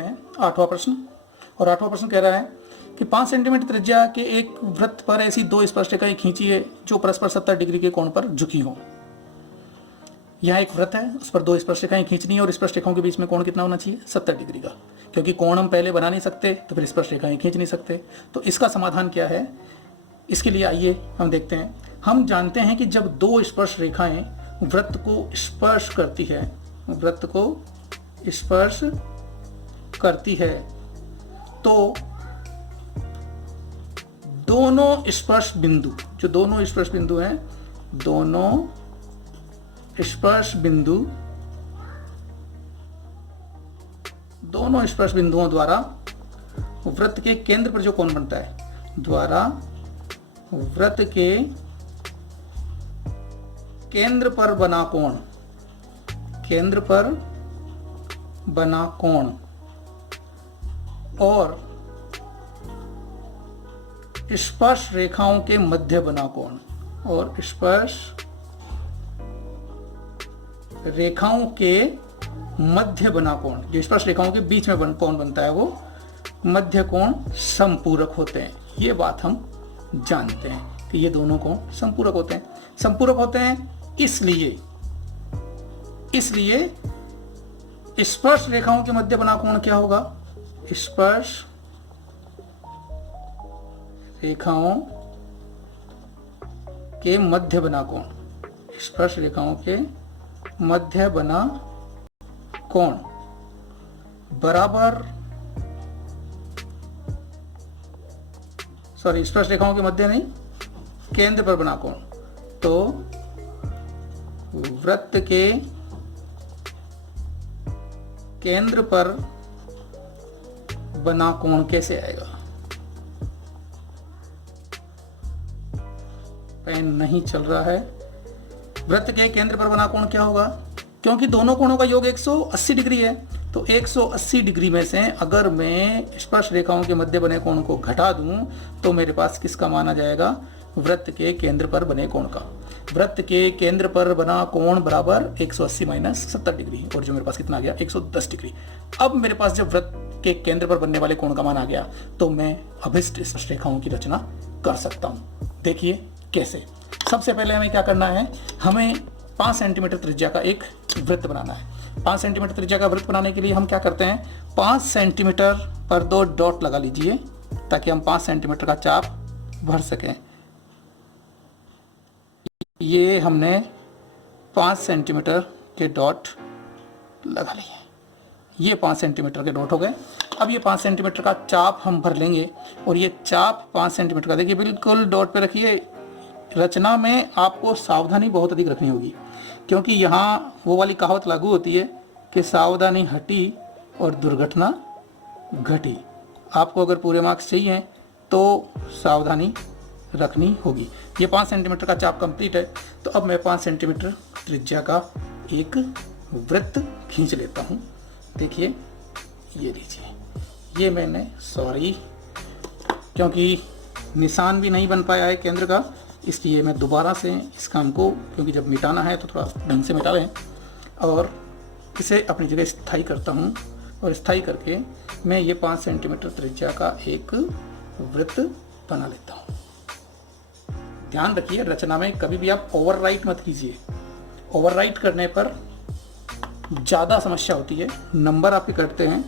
हैं आठवां प्रश्न। और आठवां प्रश्न कह रहा है कि 5 सेंटीमीटर त्रिज्या के एक वृत्त पर ऐसी दो स्पर्शरेखाएं खींचिए जो परस्पर 70 डिग्री के कोण पर झुकी हो। यहाँ एक वृत्त है, उस पर दो स्पर्शरेखाएं खींचनी है और स्पर्शरेखाओं के बीच में कोण कितना होना चाहिए? 70 डिग्री का। क्योंकि कोण हम पहले बना नहीं सकते तो फिर स्पर्शरेखाएं खींच नहीं सकते। तो इसका समाधान क्या है, इसके लिए आइए हम देखते हैं। हम जानते हैं कि जब दो स्पर्श रेखाएं वृत्त को स्पर्श करती है, वृत्त को स्पर्श करती है, तो दोनों स्पर्श बिंदु, जो दोनों स्पर्श बिंदु हैं, दोनों स्पर्श बिंदु, दोनों स्पर्श बिंदुओं द्वारा वृत्त के केंद्र पर जो कोण बनता है, द्वारा वृत्त के केंद्र पर बना कोण, केंद्र पर बना कोण और स्पर्श रेखाओं के मध्य बना कोण, और स्पर्श रेखाओं के मध्य बना कोण, जो स्पर्श रेखाओं के बीच में कोण बनता है वो मध्य कोण संपूरक होते हैं। ये बात हम जानते हैं कि ये दोनों कोण संपूरक होते हैं। संपूरक होते हैं इसलिए स्पर्श रेखाओं के मध्य बना कोण क्या होगा? स्पर्श रेखाओं के मध्य बना कोण, स्पर्श रेखाओं के मध्य बना कोण बराबर, सॉरी स्पर्श रेखाओं के मध्य नहीं, केंद्र पर बना कोण। तो वृत्त के केंद्र पर बना कोण कैसे आएगा? पेन नहीं चल रहा है। वृत्त के केंद्र पर बना कोण क्या होगा? क्योंकि दोनों कोणों का योग 180 डिग्री है, तो 180 डिग्री में से अगर मैं स्पर्श रेखाओं के मध्य बने कोण को घटा दूं तो मेरे पास किसका मान आ जाएगा? वृत्त के केंद्र पर बने कोण का। वृत्त के केंद्र पर बना कोण बराबर 180 माइनस 70 डिग्री, और जो मेरे पास कितना आ गया? 110 डिग्री। अब मेरे पास जब वृत्त के केंद्र पर बनने वाले कोण का मान आ गया तो मैं अभिष्ट स्पर्श रेखाओं की रचना कर सकता हूं। देखिए कैसे। सबसे पहले हमें क्या करना है, हमें 5 सेंटीमीटर त्रिज्या का एक वृत्त बनाना है। 5 सेंटीमीटर त्रिज्या का वृत्त बनाने के लिए हम क्या करते हैं, 5 सेंटीमीटर पर 2 डॉट लगा लीजिए ताकि हम 5 सेंटीमीटर का चाप भर सकें। ये हमने 5 सेंटीमीटर के डॉट लगा लिए। ये 5 सेंटीमीटर के डॉट हो गए। अब ये 5 सेंटीमीटर का चाप हम भर लेंगे, और ये चाप 5 सेंटीमीटर का, देखिए बिल्कुल डॉट पे रखिए। रचना में आपको सावधानी बहुत अधिक रखनी होगी, क्योंकि यहाँ वो वाली कहावत लागू होती है कि सावधानी हटी और दुर्घटना घटी। आपको अगर पूरे मार्क्स चाहिए तो सावधानी रखनी होगी। ये 5 सेंटीमीटर का चाप कंप्लीट है, तो अब मैं 5 सेंटीमीटर त्रिज्या का एक वृत्त खींच लेता हूँ। देखिए ये लीजिए, ये मैंने, सॉरी क्योंकि निशान भी नहीं बन पाया है केंद्र का, इसलिए मैं दोबारा से इस काम को, क्योंकि जब मिटाना है तो थोड़ा ढंग से मिटा लें, और इसे अपनी जगह स्थायी करता हूँ। और स्थायी करके मैं ये 5 सेंटीमीटर त्रिज्या का एक वृत्त बना लेता हूँ। ध्यान रखिए, रचना में कभी भी आप ओवरराइट मत कीजिए। ओवरराइट करने पर ज़्यादा समस्या होती है, नंबर आपके कटते हैं,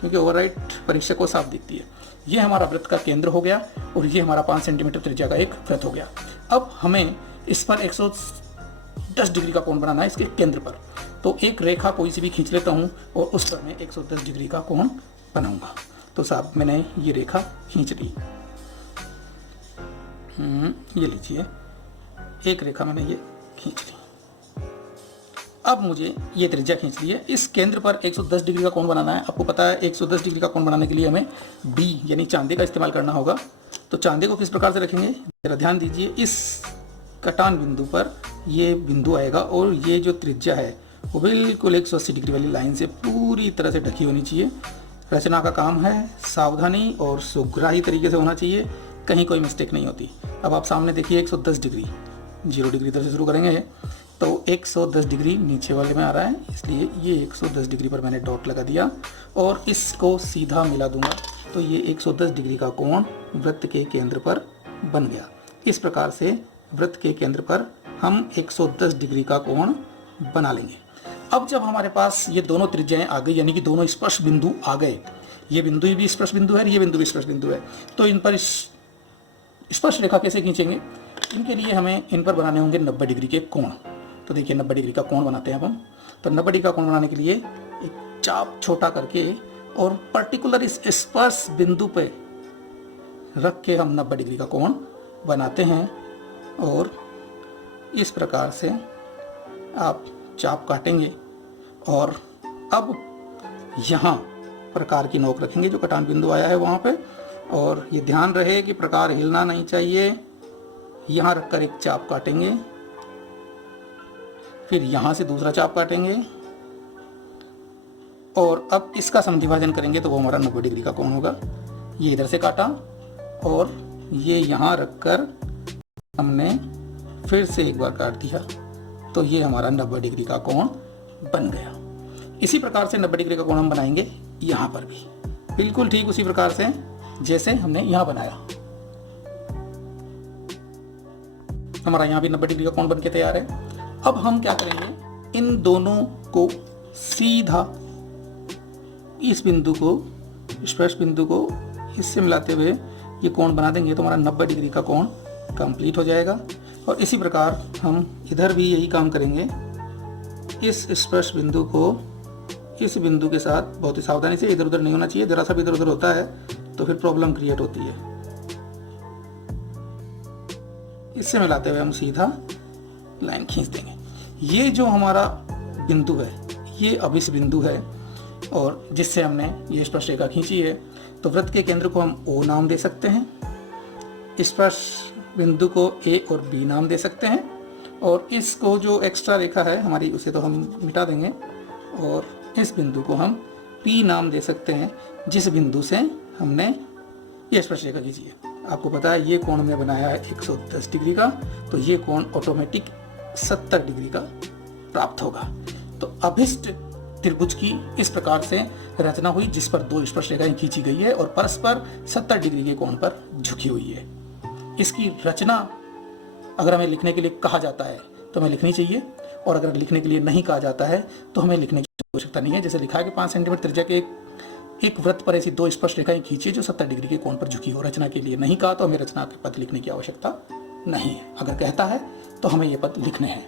क्योंकि ओवरराइट परीक्षा को साफ दिखती है। ये हमारा वृत्त का केंद्र हो गया, और ये हमारा 5 सेंटीमीटर त्रिज्या का एक वृत्त हो गया। अब हमें इस पर 110 डिग्री का कोण बनाना है इसके केंद्र पर। तो एक रेखा कोई सी भी खींच लेता हूँ और उस पर मैं 110 डिग्री का कोण बनाऊंगा। तो साहब मैंने ये रेखा खींच ली, ये लीजिए, एक रेखा मैंने ये खींच ली। अब मुझे ये त्रिज्या खींच ली है, इस केंद्र पर 110 डिग्री का कोण बनाना है। आपको पता है 110 डिग्री का कोण बनाने के लिए हमें डी यानी चांदे का इस्तेमाल करना होगा। तो चांदे को किस प्रकार से रखेंगे, जरा ध्यान दीजिए। इस कटान बिंदु पर ये बिंदु आएगा, और ये जो त्रिज्या है वो बिल्कुल 180 डिग्री वाली लाइन से पूरी तरह से ढकी होनी चाहिए। रचना का काम है सावधानी और सुग्राही तरीके से होना चाहिए, कहीं कोई मिस्टेक नहीं होती। अब आप सामने देखिए 110 डिग्री, 0 डिग्री तरह से शुरू करेंगे, तो 110 डिग्री नीचे वाले में आ रहा है, इसलिए ये 110 डिग्री पर मैंने डॉट लगा दिया और इसको सीधा मिला दूंगा, तो ये 110 डिग्री का कोण वृत्त के केंद्र पर बन गया। इस प्रकार से वृत्त के केंद्र पर हम 110 डिग्री का कोण बना लेंगे। अब जब हमारे पास ये दोनों त्रिज्याएं आ गई, यानी कि दोनों स्पर्श बिंदु आ गए, ये बिंदु भी स्पर्श बिंदु है, ये बिंदु भी स्पर्श बिंदु है, तो इन पर स्पर्श रेखा कैसे खींचेंगे? इनके लिए हमें इन पर बनाने होंगे 90 डिग्री के कोण। तो देखिए 90 डिग्री का कोण बनाते हैं अब हम। तो 90 डिग्री का कोण बनाने के लिए एक चाप छोटा करके और पर्टिकुलर इस स्पर्श बिंदु पे रख के हम 90 डिग्री का कोण बनाते हैं और इस प्रकार से आप चाप काटेंगे और अब यहाँ प्रकार की नोक रखेंगे जो कटान बिंदु आया है वहाँ पे, और ये ध्यान रहे कि प्रकार हिलना नहीं चाहिए। यहाँ रखकर एक चाप काटेंगे, फिर यहाँ से दूसरा चाप काटेंगे और अब इसका समद्विभाजन करेंगे तो वो हमारा 90 डिग्री का कोण होगा। ये इधर से काटा और ये यहाँ रखकर हमने फिर से एक बार काट दिया, तो ये हमारा 90 डिग्री का कोण बन गया। इसी प्रकार से 90 डिग्री का कोण हम बनाएंगे यहाँ पर भी, बिल्कुल ठीक उसी प्रकार से जैसे हमने यहाँ बनाया। हमारा यहाँ भी 90 डिग्री का कोण बन के तैयार है। अब हम क्या करेंगे, इन दोनों को सीधा इस बिंदु को, स्पर्श बिंदु को इससे मिलाते हुए ये कोण बना देंगे, तो हमारा 90 डिग्री का कोण कंप्लीट हो जाएगा। और इसी प्रकार हम इधर भी यही काम करेंगे। इस स्पर्श बिंदु को इस बिंदु के साथ बहुत ही सावधानी से, इधर उधर नहीं होना चाहिए, जरा सा भी इधर उधर होता है तो फिर प्रॉब्लम क्रिएट होती है। इससे मिलाते हुए हम सीधा लाइन खींच देंगे। ये जो हमारा बिंदु है ये अभिस बिंदु है और जिससे हमने ये स्पर्श रेखा खींची है, तो वृत्त के केंद्र को हम O नाम दे सकते हैं, स्पर्श बिंदु को A और B नाम दे सकते हैं, और इसको जो एक्स्ट्रा रेखा है हमारी उसे तो हम मिटा देंगे, और इस बिंदु को हम P नाम दे सकते हैं जिस बिंदु से हमने ये स्पर्श रेखा खींची है। आपको पता है ये कोण में बनाया है 110 डिग्री का, तो ये कोण ऑटोमेटिक 70 डिग्री का प्राप्त होगा। तो अभिष्ट त्रिभुज की इस प्रकार से रचना हुई, जिस पर दो स्पर्श रेखाएं खींची गई है और परस्पर 70 डिग्री के कोण पर झुकी हुई है। इसकी रचना अगर हमें लिखने के लिए कहा जाता है तो हमें लिखनी चाहिए, और अगर लिखने के लिए नहीं कहा जाता है तो हमें लिखने की आवश्यकता नहीं है। जैसे लिखा है कि 5 सेंटीमीटर त्रिज्या के एक वृत्त पर ऐसी दो स्पर्श रेखाएं खींची जो 70 डिग्री के कोण पर झुकी हो। रचना के लिए नहीं कहा तो हमें रचना के पद लिखने की आवश्यकता नहीं है। अगर कहता है तो हमें ये पद लिखने हैं।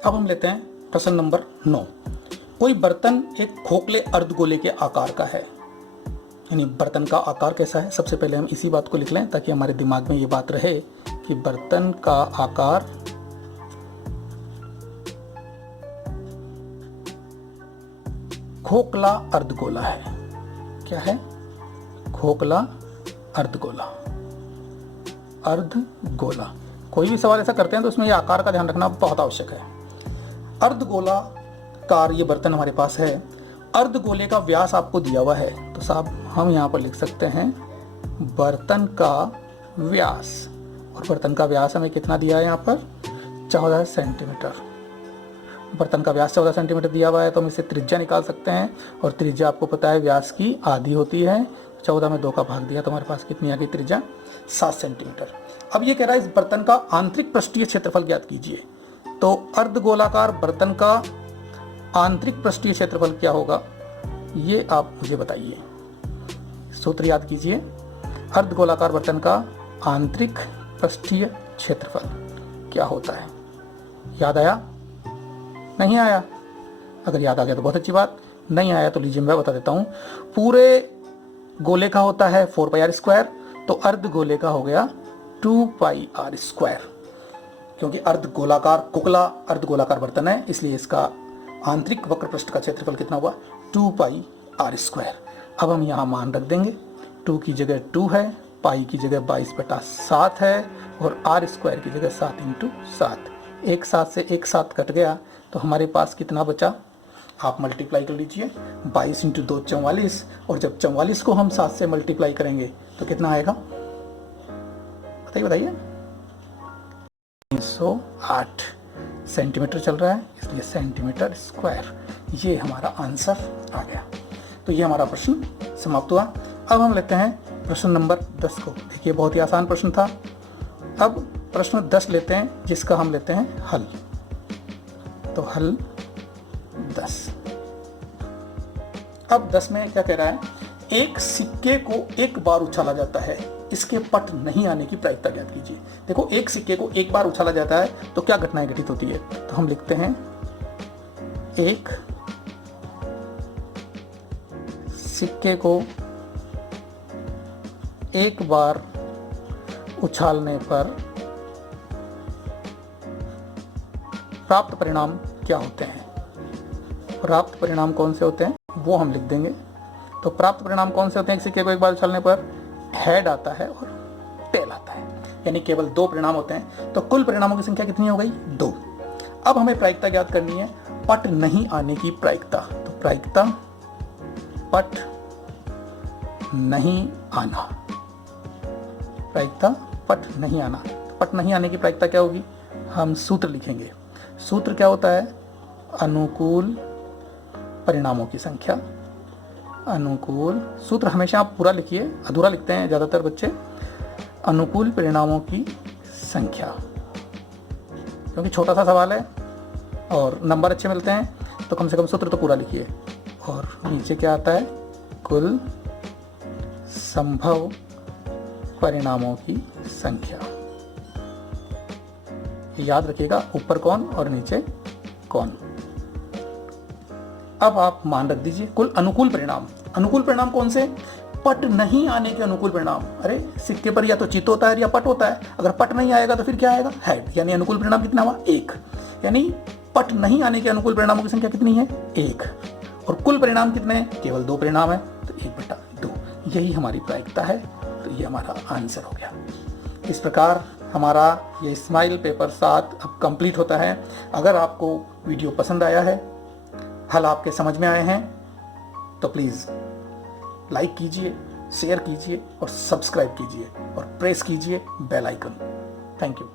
अब हम लेते हैं प्रश्न नंबर 9। कोई बर्तन एक खोखले अर्धगोले के आकार का है, यानी बर्तन का आकार कैसा है। सबसे पहले हम इसी बात को लिख लें ताकि हमारे दिमाग में ये बात रहे कि बर्तन का आकार खोखला अर्धगोला है। क्या है? खोखला अर्धगोला। अर्धगोला। कोई भी सवाल ऐसा करते हैं तो उसमें ये आकार का ध्यान रखना बहुत आवश्यक है। अर्धगोलाकार ये बर्तन हमारे पास है। अर्धगोले का व्यास आपको दिया हुआ है, तो साहब हम यहाँ पर लिख सकते हैं बर्तन का व्यास। और बर्तन का व्यास हमें कितना दिया है यहाँ पर? 14 सेंटीमीटर। बर्तन का व्यास 14 सेंटीमीटर दिया हुआ है, तो हम इससे त्रिज्या निकाल सकते हैं, और त्रिज्या आपको पता है व्यास की आधी होती है। 14 में 2 का भाग दिया तो हमारे पास कितनी आ गई त्रिज्या? 7 सेंटीमीटर। अब ये कह रहा है इस बर्तन का आंतरिक पृष्ठीय क्षेत्रफल ज्ञात कीजिए। तो अर्धगोलाकार बर्तन का आंतरिक पृष्ठीय क्षेत्रफल क्या होगा, ये आप मुझे बताइए। सूत्र याद कीजिए। अर्धगोलाकार बर्तन का आंतरिक पृष्ठीय क्षेत्रफल क्या होता है? याद आया? नहीं आया? अगर याद आ गया तो बहुत अच्छी बात, नहीं आया तो लीजिए मैं बता देता हूँ। पूरे गोले का होता है 4πr², तो अर्धगोले का हो गया 2πr²। क्योंकि अर्धगोलाकार कुकला अर्धगोलाकार बर्तन है, इसलिए इसका आंतरिक वक्र पृष्ठ का क्षेत्रफल कितना हुआ? 2πr²। अब हम यहाँ मान रख देंगे। 2 की जगह 2 है, पाई की जगह 22/7 है, और r² की जगह 7 × 7। एक साथ से एक साथ कट गया तो हमारे पास कितना बचा? आप मल्टीप्लाई कर लीजिए। 22 × 2 44, और जब 44 को हम 7 से मल्टीप्लाई करेंगे तो कितना आएगा? बताइए बताइए। 308 सेंटीमीटर चल रहा है, इसलिए सेंटीमीटर स्क्वायर। ये हमारा आंसर आ गया। तो ये हमारा प्रश्न समाप्त हुआ। अब हम लेते हैं प्रश्न नंबर 10 को। देखिए बहुत ही आसान प्रश्न था। अब प्रश्न 10 लेते हैं, जिसका हम लेते हैं हल। तो हल 10। अब 10 में क्या कह रहा है, एक सिक्के को एक बार उछाला जाता है, इसके पट नहीं आने की प्रायिकता ज्ञात कीजिए। देखो एक सिक्के को एक बार उछाला जाता है तो क्या घटनाएं घटित होती है। तो हम लिखते हैं एक सिक्के को एक बार उछालने पर प्राप्त परिणाम क्या होते हैं। प्राप्त परिणाम कौन से होते हैं वो हम लिख देंगे। तो प्राप्त परिणाम कौन से होते हैं, एक सिक्के को एक बार उछालने पर हेड आता है और टेल आता है, यानी केवल 2 परिणाम होते हैं। तो कुल परिणामों की संख्या कितनी हो गई, 2। अब हमें प्रायिकता ज्ञात करनी है, पट नहीं आने की प्रायिकता। तो प्रायिकता पट नहीं आना, प्रायिकता पट नहीं आना। पट नहीं आने की प्रायिकता क्या होगी, हम सूत्र लिखेंगे। सूत्र क्या होता है, अनुकूल परिणामों की संख्या। अनुकूल सूत्र हमेशा आप पूरा लिखिए, अधूरा लिखते हैं ज़्यादातर बच्चे। अनुकूल परिणामों की संख्या, क्योंकि छोटा सा सवाल है और नंबर अच्छे मिलते हैं, तो कम से कम सूत्र तो पूरा लिखिए। और नीचे क्या आता है, कुल संभव परिणामों की संख्या। याद रखिएगा, ऊपर कौन और नीचे कौन। अब आप मान रख दीजिए कुल अनुकूल परिणाम। अनुकूल परिणाम कौन से, पट नहीं आने के अनुकूल परिणाम। अरे सिक्के पर या तो चित्त होता है या पट होता है, अगर पट नहीं आएगा तो फिर क्या आएगा, हेड। यानी अनुकूल परिणाम कितना हुआ, 1। यानी पट नहीं आने के अनुकूल परिणामों की संख्या कितनी है, 1। और कुल परिणाम कितने हैं, केवल 2 परिणाम है, तो 1/2। यही हमारी प्रायिकता है। तो ये हमारा आंसर हो गया। इस प्रकार हमारा ये स्माइल पेपर 7 अब कंप्लीट होता है। अगर आपको वीडियो पसंद आया है, हल आपके समझ में आए हैं, तो प्लीज़ लाइक कीजिए, शेयर कीजिए और सब्सक्राइब कीजिए और प्रेस कीजिए बेल आइकन। Thank you.